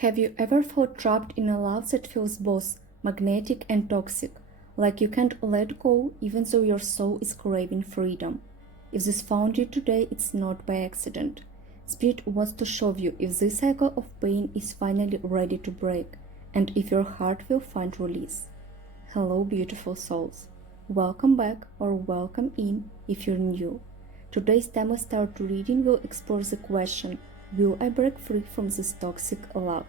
Have you ever felt trapped in a love that feels both magnetic and toxic, like you can't let go even though your soul is craving freedom? If this found you today, it's not by accident. Spirit wants to show you if this cycle of pain is finally ready to break, and if your heart will find release. Hello, beautiful souls. Welcome back or welcome in if you're new. Today's time we start reading will explore the question, will I break free from this toxic love?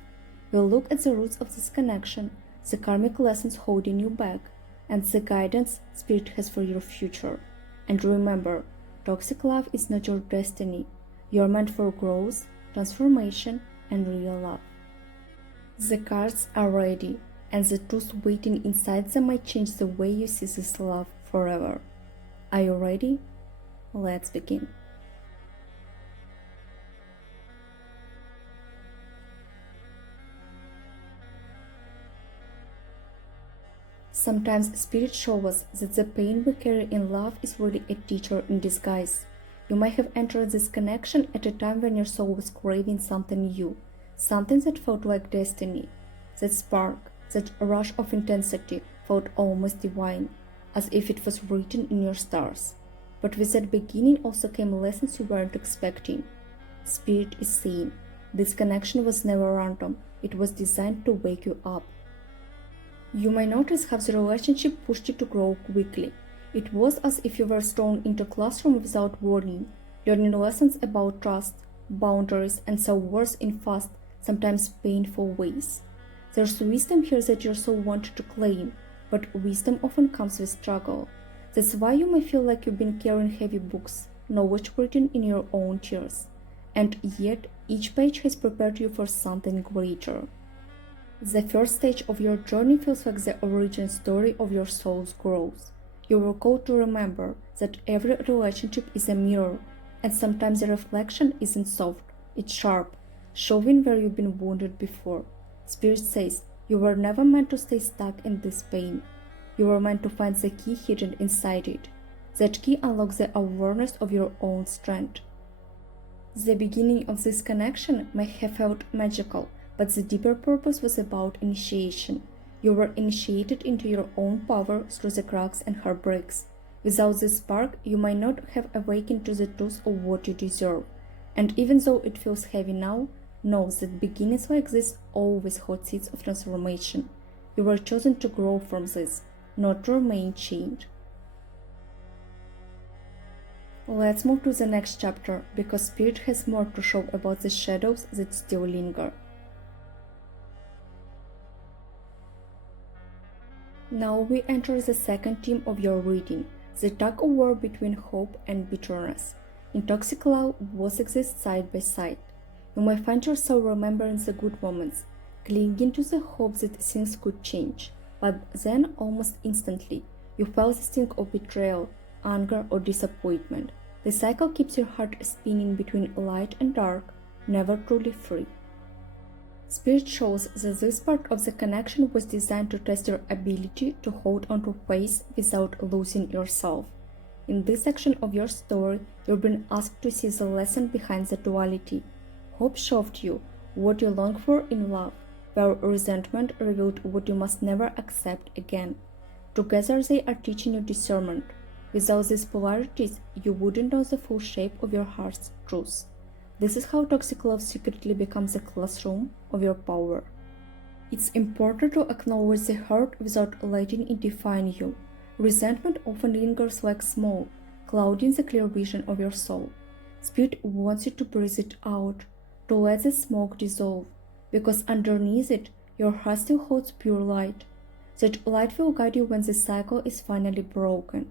We'll look at the roots of this connection, the karmic lessons holding you back, and the guidance Spirit has for your future. And remember, toxic love is not your destiny. You're meant for growth, transformation, and real love. The cards are ready, and the truth waiting inside them might change the way you see this love forever. Are you ready? Let's begin. Sometimes Spirit shows us that the pain we carry in love is really a teacher in disguise. You might have entered this connection at a time when your soul was craving something new, something that felt like destiny. That spark, that rush of intensity felt almost divine, as if it was written in your stars. But with that beginning also came lessons you weren't expecting. Spirit is saying, this connection was never random, it was designed to wake you up. You may notice how the relationship pushed you to grow quickly. It was as if you were thrown into a classroom without warning, learning lessons about trust, boundaries, and self-worth in fast, sometimes painful ways. There's wisdom here that your soul wanted to claim, but wisdom often comes with struggle. That's why you may feel like you've been carrying heavy books, knowledge written in your own tears. And yet, each page has prepared you for something greater. The first stage of your journey feels like the origin story of your soul's growth. You were called to remember that every relationship is a mirror, and sometimes the reflection isn't soft, it's sharp, showing where you've been wounded before. Spirit says, you were never meant to stay stuck in this pain. You were meant to find the key hidden inside it. That key unlocks the awareness of your own strength. The beginning of this connection may have felt magical, but the deeper purpose was about initiation. You were initiated into your own power through the cracks and heartbreaks. Without this spark, you might not have awakened to the truth of what you deserve. And even though it feels heavy now, know that beginnings like this always hold seeds of transformation. You were chosen to grow from this, not to remain chained. Let's move to the next chapter, because Spirit has more to show about the shadows that still linger. Now we enter the second theme of your reading, the tug-of-war between hope and bitterness. In toxic love, both exist side by side. You may find yourself remembering the good moments, clinging to the hope that things could change, but then almost instantly, you feel the sting of betrayal, anger, or disappointment. The cycle keeps your heart spinning between light and dark, never truly free. Spirit shows that this part of the connection was designed to test your ability to hold on to faith without losing yourself. In this section of your story, you've been asked to see the lesson behind the duality. Hope showed you what you long for in love, while resentment revealed what you must never accept again. Together they are teaching you discernment. Without these polarities, you wouldn't know the full shape of your heart's truth. This is how toxic love secretly becomes a classroom of your power. It's important to acknowledge the hurt without letting it define you. Resentment often lingers like smoke, clouding the clear vision of your soul. Spirit wants you to breathe it out, to let the smoke dissolve, because underneath it, your heart still holds pure light. That light will guide you when the cycle is finally broken.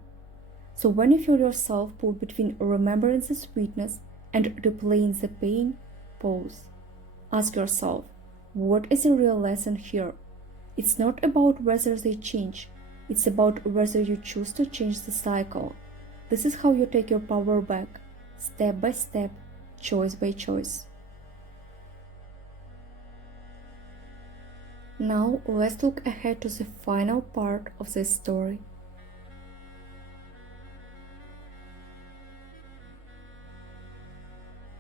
So when you feel yourself pulled between remembering the sweetness and replaying the pain, pause. Ask yourself, what is the real lesson here? It's not about whether they change, it's about whether you choose to change the cycle. This is how you take your power back, step by step, choice by choice. Now let's look ahead to the final part of this story.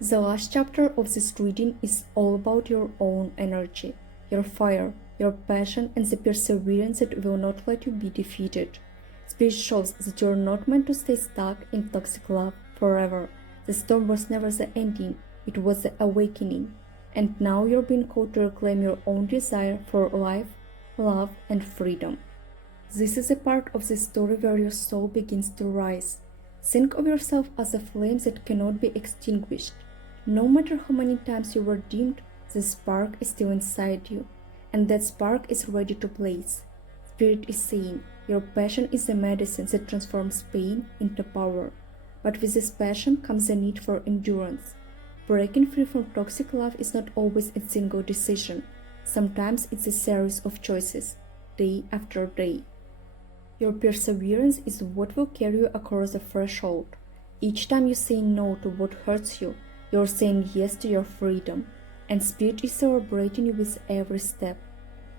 The last chapter of this reading is all about your own energy, your fire, your passion, and the perseverance that will not let you be defeated. Spirit shows that you are not meant to stay stuck in toxic love forever. The storm was never the ending, it was the awakening. And now you're being called to reclaim your own desire for life, love, and freedom. This is a part of the story where your soul begins to rise. Think of yourself as a flame that cannot be extinguished. No matter how many times you were dimmed, the spark is still inside you, and that spark is ready to blaze. Spirit is saying, your passion is the medicine that transforms pain into power. But with this passion comes a need for endurance. Breaking free from toxic love is not always a single decision. Sometimes it's a series of choices, day after day. Your perseverance is what will carry you across the threshold. Each time you say no to what hurts you, you're saying yes to your freedom, and Spirit is celebrating you with every step.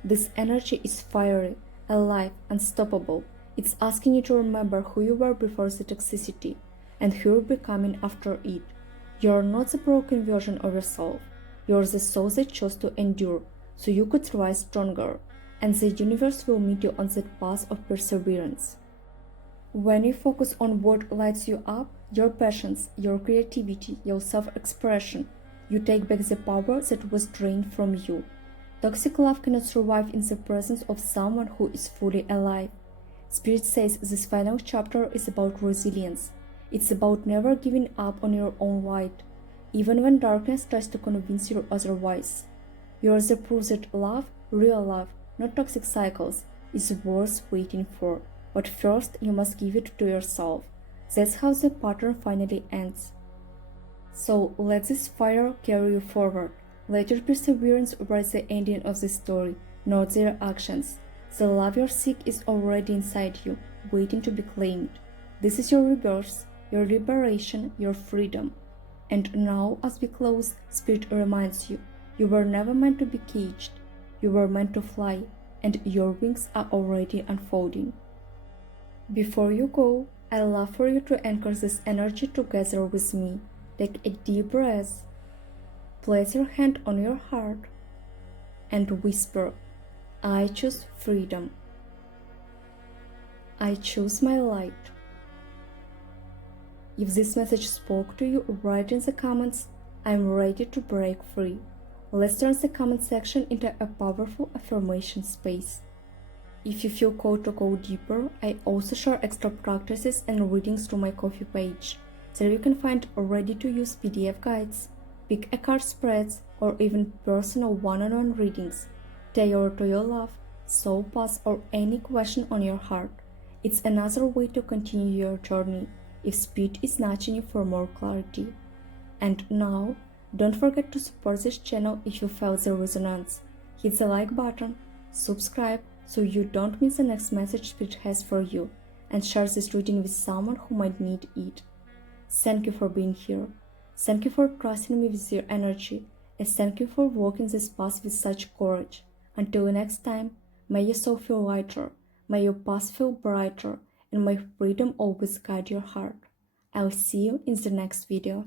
This energy is fiery, alive, unstoppable. It's asking you to remember who you were before the toxicity, and who you're becoming after it. You're not the broken version of yourself. You're the soul that chose to endure, so you could rise stronger, and the universe will meet you on that path of perseverance. When you focus on what lights you up, your passions, your creativity, your self-expression, you take back the power that was drained from you. Toxic love cannot survive in the presence of someone who is fully alive. Spirit says this final chapter is about resilience. It's about never giving up on your own light, even when darkness tries to convince you otherwise. You are the proof that love, real love, not toxic cycles, is worth waiting for. But first, you must give it to yourself. That's how the pattern finally ends. So let this fire carry you forward. Let your perseverance write the ending of the story, not their actions. The love you seek is already inside you, waiting to be claimed. This is your rebirth, your liberation, your freedom. And now, as we close, Spirit reminds you, you were never meant to be caged. You were meant to fly, and your wings are already unfolding. Before you go, I'd love for you to anchor this energy together with me. Take a deep breath. Place your hand on your heart and whisper, I choose freedom. I choose my light. If this message spoke to you, write in the comments, I'm ready to break free. Let's turn the comment section into a powerful affirmation space. If you feel called to go deeper, I also share extra practices and readings through my Ko-fi page. There you can find ready-to-use PDF guides, pick a card spreads, or even personal one-on-one readings, tailored to your love, soul path, or any question on your heart. It's another way to continue your journey if Spirit is nudging you for more clarity. And now, don't forget to support this channel if you felt the resonance. Hit the like button, subscribe so you don't miss the next message Spirit has for you, and share this reading with someone who might need it. Thank you for being here. Thank you for trusting me with your energy, and thank you for walking this path with such courage. Until next time, may your soul feel lighter, may your path feel brighter, and may freedom always guide your heart. I'll see you in the next video.